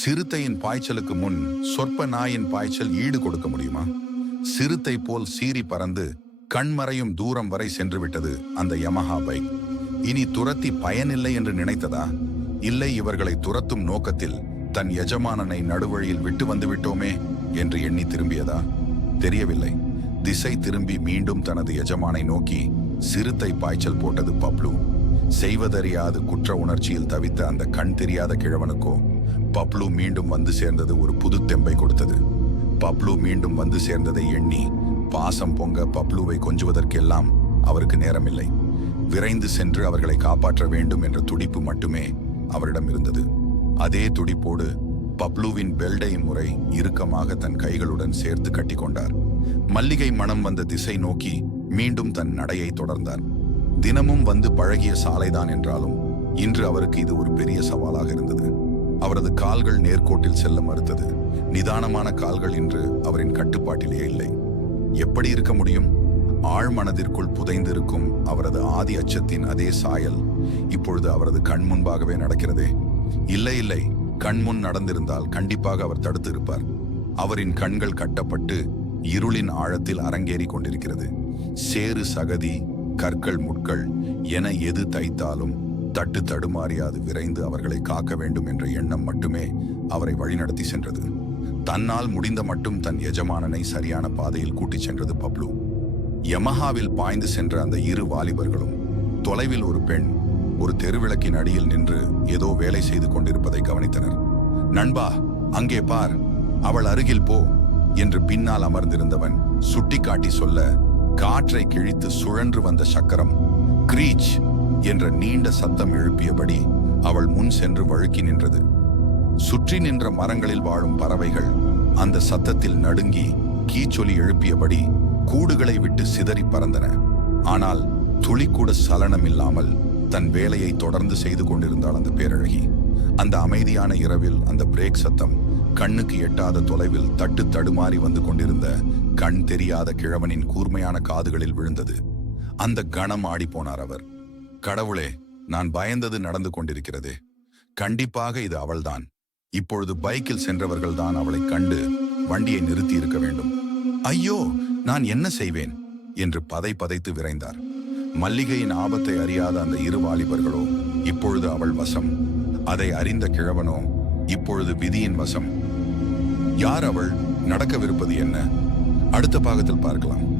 சிறுத்தையின் பாய்ச்சலுக்கு முன் சொற்ப நாயின் பாய்ச்சல் ஈடு கொடுக்க முடியுமா? சிறுத்தை போல் சீறி பறந்து கண்மறையும் தூரம் வரை சென்றுவிட்டது அந்த யமஹா பைக். இனி துரத்தி பயனில்லை என்று நினைத்ததா? இல்லை இவர்களை துரத்தும் நோக்கத்தில் தன் எஜமானனை நடுவழியில் விட்டு வந்துவிட்டோமே என்று எண்ணி திரும்பியதா? தெரியவில்லை. திசை திரும்பி மீண்டும் தனது எஜமானை நோக்கி சிறுத்தை பாய்ச்சல் போட்டது பப்ளு. செய்வதறியாது குற்ற உணர்ச்சியில் தவித்த அந்த கண் தெரியாத கிழவனுக்கோ பப்ளு மீண்டும் வந்து சேர்ந்தது ஒரு புது தெம்பை கொடுத்தது. பப்ளு மீண்டும் வந்து சேர்ந்ததை எண்ணி பாசம் பொங்க பப்ளுவை கொஞ்சுவதற்கெல்லாம் அவருக்கு நேரமில்லை. விரைந்து சென்று அவர்களை காப்பாற்ற வேண்டும் என்ற துடிப்பு மட்டுமே அவரிடம் இருந்தது. அதே துடிப்போடு பப்ளுவின் பெல்டை முறை இறுக்கமாக தன் கைகளுடன் சேர்த்து கட்டிக்கொண்டார். மல்லிகை மனம் வந்த திசை நோக்கி மீண்டும் தன் நடையை தொடர்ந்தார். தினமும் வந்து பழகிய சாலைதான் என்றாலும் இன்று அவருக்கு இது ஒரு பெரிய சவாலாக இருந்தது. அவரது கால்கள் நேர்கோட்டில் செல்ல மறுத்தது. நிதானமான கால்கள் இன்று அவரின் கட்டுப்பாட்டிலே இல்லை. எப்படி இருக்க முடியும்? ஆழ்மனதிற்குள் புதைந்திருக்கும் அவரது ஆதி அச்சத்தின் அதே சாயல் இப்பொழுது அவரது கண் முன்பாகவே நடக்கிறதே. இல்லை இல்லை. கண்முன் நடந்திருந்தால் கண்டிப்பாக அவர் தடுத்து இருப்பார் அவரின் கண்கள் கட்டப்பட்டு இருளின் ஆழத்தில் அரங்கேறி கொண்டிருக்கிறது. சேறு சகதி கற்கள் முட்கள் என எது தைத்தாலும் தட்டு தடுமாறி அது விரைந்து அவர்களை காக்க வேண்டும் என்ற எண்ணம் மட்டுமே அவரை வழிநடத்தி சென்றது. தன்னால் முடிந்த மட்டும் தன் எஜமானனை சரியான பாதையில் கூட்டிச் சென்றது பப்ளு. யமஹாவில் பாய்ந்து சென்ற அந்த இரு வாலிபர்களும் தொலைவில் ஒரு பெண் ஒரு தெருவிளக்கின் அடியில் நின்று ஏதோ வேலை செய்து கொண்டிருப்பதை கவனித்தனர். நண்பா அங்கே பார் அவள் அருகில் போ என்று பின்னால் அமர்ந்திருந்தவன் சுட்டிக்காட்டி சொல்ல காற்றை கிழித்து சுழன்று வந்த சக்கரம் கிரீச் என்ற நீண்ட சத்தம் எழுப்பியபடி அவள் முன் சென்று வழுக்கி நின்றது. சுற்றி நின்ற மரங்களில் வாழும் பறவைகள் அந்த சத்தத்தில் நடுங்கி கீச்சொலி எழுப்பியபடி கூடுகளை விட்டு சிதறி பறந்தன. ஆனால் துளி கூட சலனம் இல்லாமல் தன் வேலையை தொடர்ந்து செய்து கொண்டிருந்தாள் அந்த பேரழகி. அந்த அமைதியான இரவில் அந்த பிரேக் சத்தம் கண்ணுக்கு எட்டாத தொலைவில் தட்டு தடுமாறி வந்து கொண்டிருந்த கண் தெரியாத கிழவனின் கூர்மையான காதுகளில் விழுந்தது. அந்த கணம் ஆடிப்போனார் அவர். கடவுளே நான் பயந்தது நடந்து கொண்டிருக்கிறதே. கண்டிப்பாக இது அவள்தான். இப்பொழுது பைக்கில் சென்றவர்கள்தான் அவளை கண்டு வண்டியை நிறுத்தி இருக்க வேண்டும். ஐயோ நான் என்ன செய்வேன்? என்று பதை பதைத்து விரைந்தார். மல்லிகையின் ஆபத்தை அறியாத அந்த இரு வாலிபர்களோ இப்பொழுது அவள் வசம். அதை அறிந்த கிழவனோ இப்பொழுது விதியின் வசம். யார் அவள்? நடக்கவிருப்பது என்ன? அடுத்த பாகத்தில் பார்க்கலாம்.